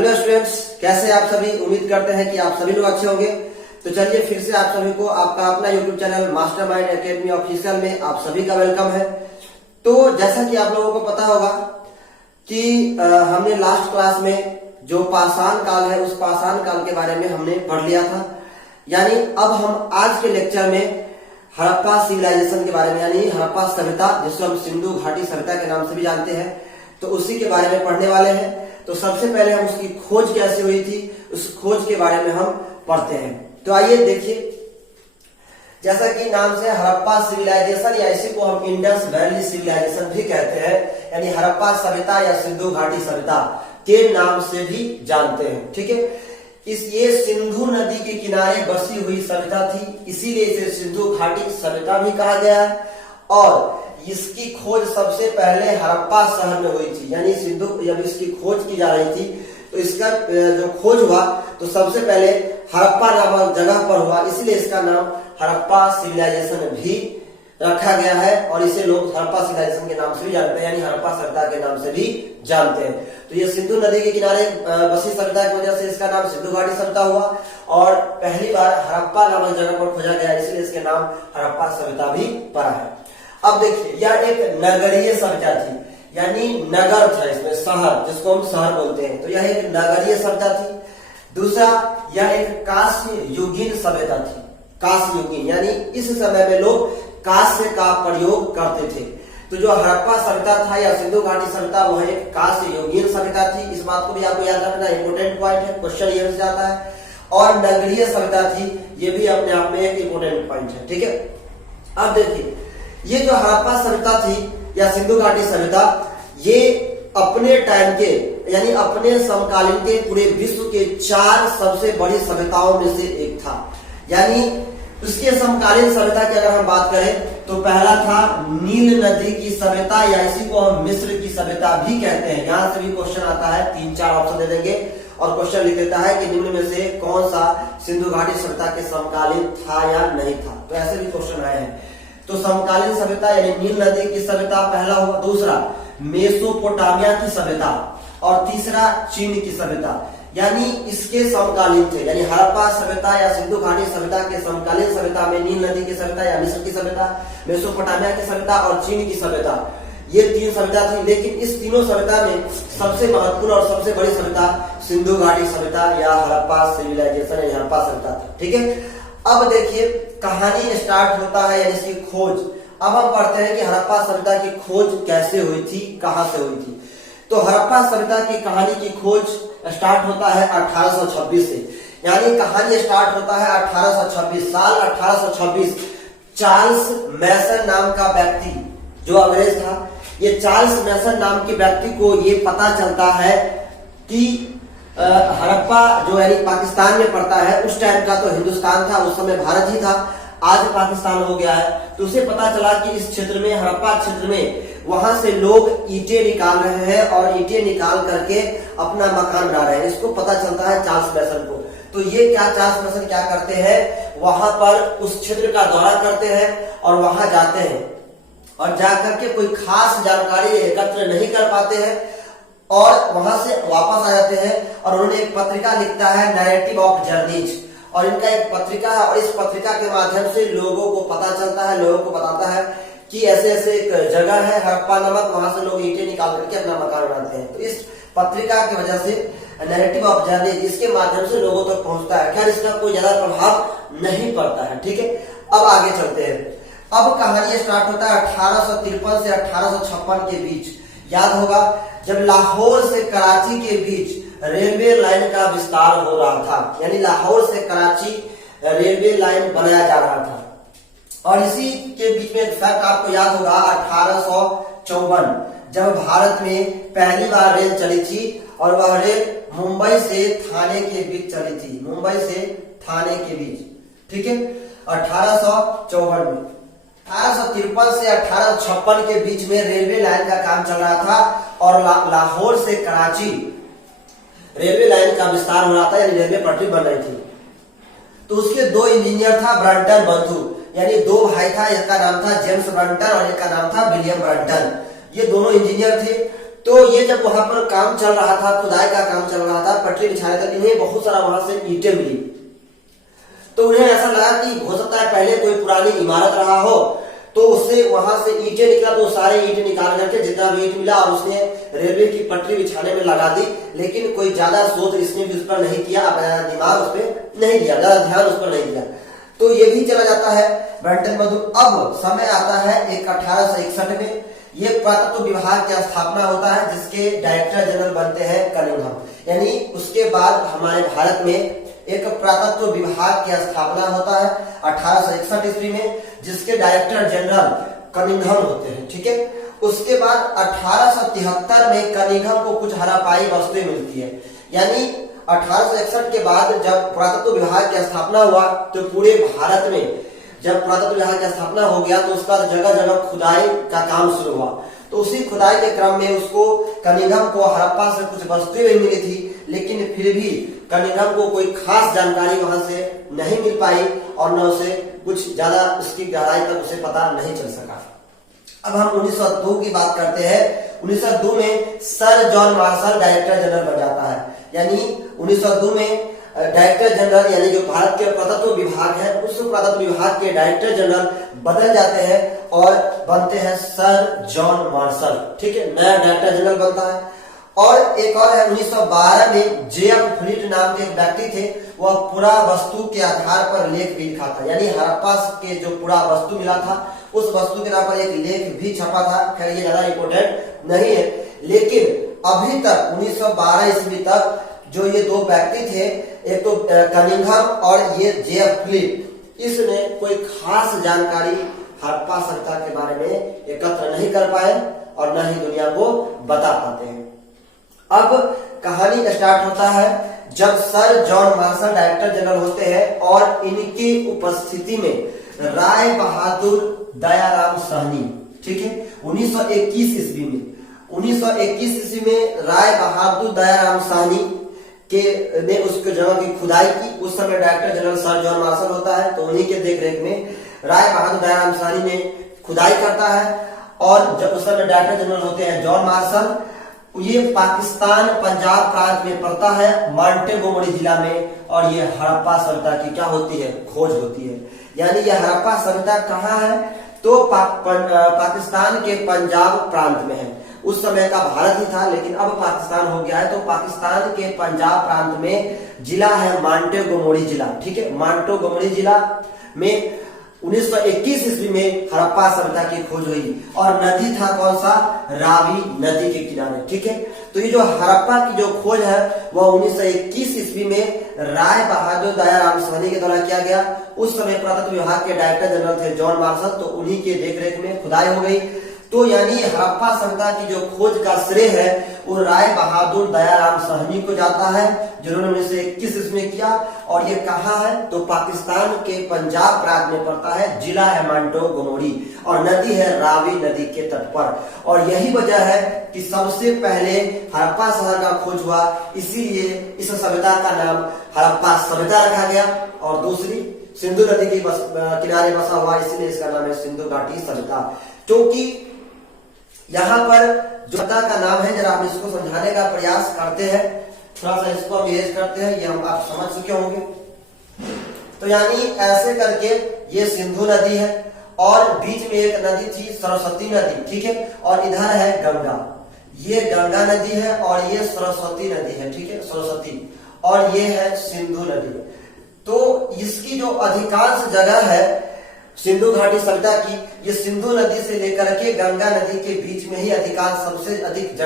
Hello students, कैसे आप सभी। उम्मीद करते हैं कि आप सभी लोग अच्छे होंगे। तो चलिए फिर से आप सभी को आपका अपना YouTube channel mastermind academy official में आप सभी का वेलकम है। तो जैसा कि आप लोगों को पता होगा कि हमने लास्ट क्लास में जो पाषाण काल है उस पाषाण काल के बारे में हमने पढ़ लिया था। यानी अब हम आज के लेक्चर में हड़प्पा सिविलाइजेशन के बारे में यानी हड़प्पा सभ्यता, जिसको हम सिंधु घाटी सभ्यता के नाम से भी जानते हैं, तो उसी के बारे में पढ़ने वाले हैं। तो सबसे पहले हम उसकी खोज कैसे हुई थी उस खोज के बारे में हम पढ़ते हैं। तो आइए देखिए, जैसा कि नाम से हड़प्पा सिविलाइजेशन या इसी को हम इंडस वैली सिविलाइजेशन भी कहते हैं, यानी हड़प्पा सभ्यता या सिंधु घाटी सभ्यता के नाम से भी जानते हैं। ठीक है, ये सिंधु नदी के किनारे बसी हुई सभ्यता थी, इसीलिए इसे सिंधु घाटी सभ्यता भी कहा गया है। और इसकी खोज सबसे पहले हड़प्पा शहर में हुई थी, यानी सिंधु जब इसकी खोज की जा रही थी तो इसका जो खोज हुआ तो सबसे पहले हड़प्पा नामक जगह पर हुआ, इसलिए इसका नाम हड़प्पा सिविलाइजेशन भी रखा गया है। और इसे लोग हड़प्पा सिविलाइजेशन के नाम से भी जानते हैं, यानी हड़प्पा सभ्यता के नाम से भी जानते हैं। तो ये सिंधु नदी के किनारे बसी सभ्यता की वजह से इसका नाम सिंधु घाटी सभ्यता हुआ और पहली बार हड़प्पा नामक जगह पर खोजा गया, इसलिए इसके नाम हड़प्पा सभ्यता भी पड़ा है। अब देखिए, यह एक नगरीय सभ्यता थी, यानी नगर था इसमें, शहर, जिसको हम शहर बोलते हैं। तो यह एक नगरीय सभ्यता थी। दूसरा, यह एक कांस्य युगीन सभ्यता थी। कांस्य युगीन यानी इस समय में लोग कांस्य का प्रयोग करते थे। तो जो हड़प्पा सभ्यता था या सिंधु घाटी सभ्यता वह एक कांस्य युगीन सभ्यता थी। इस बात को भी आपको याद रखना, इंपोर्टेंट पॉइंट है, क्वेश्चन ये से आता है। और नगरीय सभ्यता थी, ये भी अपने आप में एक इंपोर्टेंट पॉइंट है। ठीक है, अब देखिए, ये जो हड़प्पा सभ्यता थी या सिंधु घाटी सभ्यता, ये अपने टाइम के यानी अपने समकालीन के पूरे विश्व के 4 सबसे बड़ी सभ्यताओं में से एक था। यानी उसके समकालीन सभ्यता की अगर हम बात करें तो पहला था नील नदी की सभ्यता या इसी को हम मिस्र की सभ्यता भी कहते हैं। यहां से भी क्वेश्चन आता है, 3-4 ऑप्शन दे देंगे और क्वेश्चन लिख देता है कि निम्न में से कौन सा सिंधु घाटी सभ्यता के समकालीन था या नहीं था। तो ऐसे भी क्वेश्चन आए हैं। तो समकालीन सभ्यता यानी नील नदी की सभ्यता पहला हुआ, दूसरा मेसोपोटामिया की सभ्यता और तीसरा चीन की सभ्यता, यानी इसके समकालीन थे। यानी हड़प्पा सभ्यता या सिंधु घाटी सभ्यता के समकालीन सभ्यता में नील नदी की सभ्यता या मिस्र की सभ्यता, मेसोपोटामिया की सभ्यता और चीन की सभ्यता, ये 3 सभ्यता थी। लेकिन इस तीनों सभ्यता में सबसे महत्वपूर्ण और सबसे बड़ी सभ्यता सिंधु घाटी सभ्यता या हड़प्पा सिविलाइजेशन या हड़प्पा सभ्यता था। ठीक है, अब देखिए, कहानी स्टार्ट होता है यानी इसकी खोज। अब हम पढ़ते हैं कि हड़प्पा सभ्यता की खोज कैसे हुई थी, कहां से हुई थी। तो हड़प्पा सभ्यता की कहानी की खोज स्टार्ट होता है 1826 से, यानी कहानी स्टार्ट होता है 1826 साल 1826। चार्ल्स मैसन नाम का व्यक्ति जो अंग्रेज था, ये चार्ल्स मैसन नाम के व्यक्ति को ये पता चलता है कि हड़प्पा जो यानी पाकिस्तान में पड़ता है, उस टाइम का तो हिंदुस्तान था, उस समय भारत ही था, आज पाकिस्तान हो गया है। तो उसे पता चला कि इस क्षेत्र में, हड़प्पा क्षेत्र में, वहां से लोग ईंटें निकाल रहे हैं और ईंटें निकाल करके अपना मकान बना रहे हैं। इसको पता चलता है चार्ल्स मैसन को। तो ये चार्ल्स मैसन क्या करते हैं, वहां पर उस क्षेत्र का दौरा करते हैं और वहां जाते हैं और जाकर के कोई खास जानकारी एकत्र नहीं कर पाते हैं और वहां से वापस आ जाते हैं। और उन्होंने एक पत्रिका लिखता है, नैरेटिव ऑफ जर्नीज, और इनका एक पत्रिका है और इस पत्रिका के माध्यम से लोगों को पता चलता है, लोगों को बताता है कि ऐसे ऐसे एक जगह है हड़प्पा नामक, वहां से लोग ईंटें निकाल करके अपना मकान बनाते हैं। तो इस पत्रिका की वजह से, नैरेटिव ऑफ जर्नीज, इसके माध्यम से लोगों तक पहुंचता है। खैर, इसका कोई ज्यादा प्रभाव नहीं पड़ता है। ठीक है, अब आगे चलते हैं। अब कहानी स्टार्ट होता है 1853 से 1856 के बीच। याद होगा जब लाहौर से कराची के बीच रेलवे लाइन का विस्तार हो रहा था, यानी लाहौर से कराची रेलवे लाइन बनाया जा रहा था। और इसी के बीच में फैक्ट आपको याद होगा 1854 जब भारत में पहली बार रेल चली थी और वह रेल मुंबई से थाने के बीच चली थी, मुंबई से थाने के बीच। ठीक है, 1854 में। 1853 से 1856 के बीच में रेलवे लाइन का काम चल रहा था और लाहौर से कराची रेलवे लाइन का विस्तार हो रहा था, यानी रेलवे पटरी बन रही थी। तो उसके 2 इंजीनियर था, ब्रंटन बंधु, यानी 2 भाई था। एक का नाम था जेम्स ब्रंटन और एक का नाम था विलियम ब्रंटन। ये दोनों इंजीनियर थे। तो ये जब वहां पर काम चल रहा था, खुदाई का काम चल रहा था, पटरी बिछाने तक, इन्हें बहुत सारा वहां से ईंटें मिली। तो उन्हें ऐसा लगा कि हो सकता है पहले कोई पुरानी इमारत रहा हो, तो उससे वहां से ईंटें निकला, तो सारे ईंटें निकाल करके जितना भी ईंट मिला और उसने रेलवे की पटरी बिछाने में लगा दी। लेकिन कोई ज्यादा सोच इसने भी उस पर नहीं किया, दिमाग उस पर नहीं दिया, ज्यादा ध्यान उस पर नहीं दिया। तो ये भी चला जाता है ब्रेंटन मधु। अब समय आता है एक 1861 में, ये पुरातत्व विभाग की स्थापना होता है, जिसके डायरेक्टर जनरल बनते हैं कनिंघम। यानी उसके बाद हमारे भारत में एक पुरातत्व विभाग की स्थापना होता है 1861 ईस्वी में, जिसके डायरेक्टर जनरल कनिंघम होते हैं। ठीक है, उसके बाद 1873 में कनिंघम को कुछ हड़प्पाई वस्तुएं मिलती है। यानी 1861 के बाद जब पुरातत्व विभाग की स्थापना हुआ, तो पूरे भारत में जब पुरातत्व विभाग की स्थापना हो गया, तो उसका जगह जगह खुदाई का काम शुरू हुआ। तो उसी खुदाई के क्रम में उसको कनिंघम को हड़प्पा से कुछ वस्तुएं भी मिली थी, लेकिन फिर भी कनिंघम को कोई खास जानकारी वहां से नहीं मिल पाई और न उसे कुछ ज्यादा उसकी गहराई तक उसे पता नहीं चल सका। अब हम 1902 की बात करते हैं। 1902 में sir John Marshall director general बन जाता है। यानी 1902 में डायरेक्टर जनरल, यानी जो भारत के पुरातत्व विभाग है, उस पुरातत्व विभाग के डायरेक्टर जनरल बदल जाते हैं और बनते हैं सर जॉन मार्शल। ठीक है, नया डायरेक्टर जनरल बनता है। और एक और है 1912 में जेएफ फ्लीट नाम के एक व्यक्ति थे, वह पूरा वस्तु के आधार पर लेख भी लिखा था। यानी हड़प्पा के जो पूरा वस्तु मिला था, उस वस्तु के नाम पर एक लेख भी छपा था। खैर ये ज्यादा इंपोर्टेंट नहीं है, लेकिन अभी तक 1912 ईस्वी तक जो ये दो व्यक्ति थे, एक तो कनिंघम और ये जेएफ फ्लीट, इसने कोई खास जानकारी हड़प्पा सभ्यता के बारे में एकत्र नहीं कर पाए और न ही दुनिया को बता पाते हैं। अब कहानी स्टार्ट होता है जब sir John Marshall director general होते हैं और इनकी उपस्थिति में राय बहादुर दयाराम साहनी, ठीक है, 1921 ईस्वी में 1921 ईस्वी में राय बहादुर दयाराम साहनी के ने उसको जगह की खुदाई की। उस समय director general sir John Marshall होता है, तो उन्हीं के देखरेख में राय बहादुर दयाराम साहनी ने खुदाई करता है। और जब उस समय डायरेक्टर जनरल होते हैं जॉन मार्शल, ये पाकिस्तान पंजाब प्रांत में पड़ता है, मांटेगोमरी जिला में। और ये हड़प्पा सभ्यता की क्या होती है, खोज होती है। यानी ये हड़प्पा सभ्यता कहाँ है, तो पाकिस्तान के पंजाब प्रांत में है। उस समय का भारत ही था, लेकिन अब पाकिस्तान हो गया है। तो पाकिस्तान के पंजाब प्रांत में जिला है मांटेगोमरी जिला। ठीक है, मांटेगोमरी जिला में 1921 ईस्वी में हड़प्पा सभ्यता की खोज हुई और नदी था कौन सा, रावी नदी के किनारे। ठीक है, तो ये जो हड़प्पा की जो खोज है वह 1921 ईस्वी में राय बहादुर दयाराम साहनी के द्वारा किया गया। उस समय पुरातत्व विभाग के डायरेक्टर जनरल थे जॉन मार्शल, तो उन्हीं के देखरेख में खुदाई हो गई। तो यानी हड़प्पा सभ्यता की जो खोज का श्रेय है वो राय बहादुर दयाराम साहनी को जाता है, जिन्होंने 1921 ईस्वी में किया। और ये कहाँ है, तो पाकिस्तान के पंजाब प्रांत में पड़ता है, जिला है मांटेगोमरी और नदी है रावी नदी के तट पर। और यही वजह है कि सबसे पहले हड़प्पा शहर का खोज हुआ, इसीलिए इस सभ्यता का नाम हड़प्पा सभ्यता रखा गया। और दूसरी सिंधु नदी के किनारे बसा हुआ, इसीलिए इसका नाम है सिंधु घाटी सभ्यता। क्योंकि यहाँ पर जो सभ्यता का नाम है, जरा हम इसको समझाने का प्रयास करते हैं, थोड़ा सा इसको हम इरेज करते हैं, ये हम आप समझ चुके होंगे। तो यानी ऐसे करके ये सिंधु नदी है और बीच में एक नदी थी सरस्वती नदी। ठीक है, और इधर है गंगा, ये गंगा नदी है और ये सरस्वती नदी है। ठीक है, सरस्वती, और ये है सिंधु नदी। तो इसकी जो अधिकांश जगह है सिंधु घाटी सभ्यता की, ये सिंधु नदी से लेकर के गंगा नदी के बीच में ही अधिकांश सबसे अधिक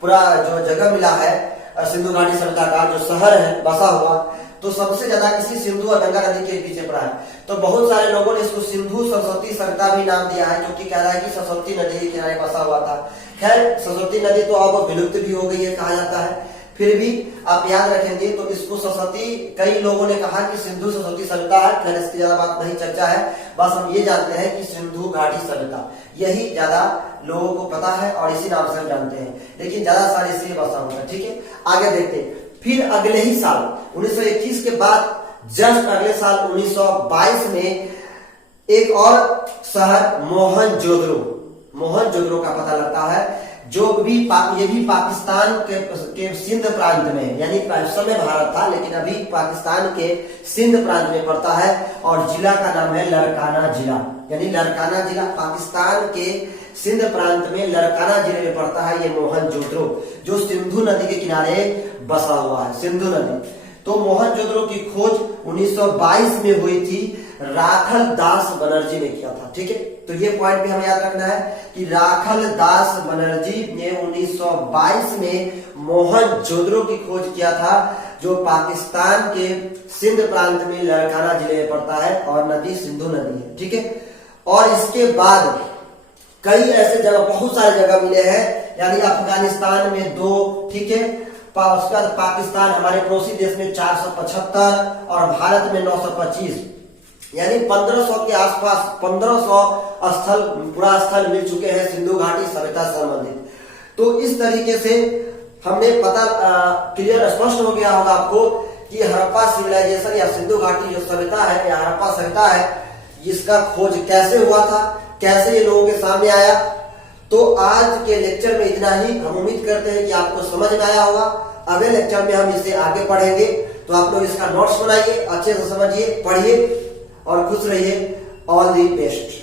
पूरा जो जगह मिला है सिंधु घाटी सभ्यता का जो शहर है बसा हुआ, तो सबसे ज्यादा इसी सिंधु और गंगा नदी के बीच में पड़ा है। तो बहुत सारे लोगों ने इसको सिंधु सरस्वती सभ्यता भी नाम दिया है, क्योंकि कह रहा है कि सरस्वती नदी के किनारे बसा हुआ था। खैर, सरस्वती नदी तो अब विलुप्त भी हो गई है कहा जाता है, फिर भी आप याद रखेंगे तो इसको सरस्वती, कई लोगों ने कहा कि सिंधु सरस्वती सभ्यता है। खैर इसकी ज्यादा बात नहीं चर्चा है, बस हम ये जानते हैं कि सिंधु घाटी सभ्यता, यही ज्यादा लोगों को पता है और इसी नाम से हम जानते हैं, लेकिन ज्यादा साल इसलिए बसा हुआ है। ठीक है, आगे देखते हैं। फिर अगले ही साल 1921 के बाद जस्ट अगले साल 1922 में एक और शहर मोहनजोदड़ो का पता लगता है। ये भी पाकिस्तान के सिंध प्रांत में, यानी उस समय भारत था लेकिन अभी पाकिस्तान के सिंध प्रांत में पड़ता है। और जिला का नाम है लरकाना जिला, यानी लरकाना जिला पाकिस्तान के सिंध प्रांत में लरकाना जिले में पड़ता है ये मोहनजोदड़ो, जो सिंधु नदी के किनारे बसा हुआ है, सिंधु नदी। तो मोहनजोदड़ो की खोज 1922 में हुई थी, राखल दास बनर्जी ने किया था। ठीक है, तो ये पॉइंट भी हमें याद रखना है कि राखल दास बनर्जी ने 1922 में मोहनजोदड़ो की खोज किया था, जो पाकिस्तान के सिंध प्रांत में लरकाना जिले में पड़ता है और नदी सिंधु नदी है। ठीक है, और इसके बाद कई ऐसे जगह, बहुत सारे जगह मिले हैं, यानी अफगानिस्तान में 2, ठीक है, उसके बाद पाकिस्तान हमारे पड़ोसी देश में 475 और भारत में 925, यानी 1500 के आसपास 1500 स्थल, पुरा स्थल मिल चुके हैं सिंधु घाटी सभ्यता से संबंधित। तो इस तरीके से हमने पता क्लियर स्पष्ट हो गया होगा आपको कि हड़प्पा सिविलाइजेशन या सिंधु घाटी जो सभ्यता है या हड़प्पा सभ्यता है, इसका खोज कैसे हुआ था, कैसे ये लोगों के सामने आया। तो आज के लेक्चर में इतना ही। हम उम्मीद करते हैं कि आपको समझ में आया होगा। अगले लेक्चर में हम इसे आगे पढ़ेंगे, तो आप लोग इसका नोट्स बनाइए, अच्छे से समझिए, पढ़िए और खुश रहिए। All the best.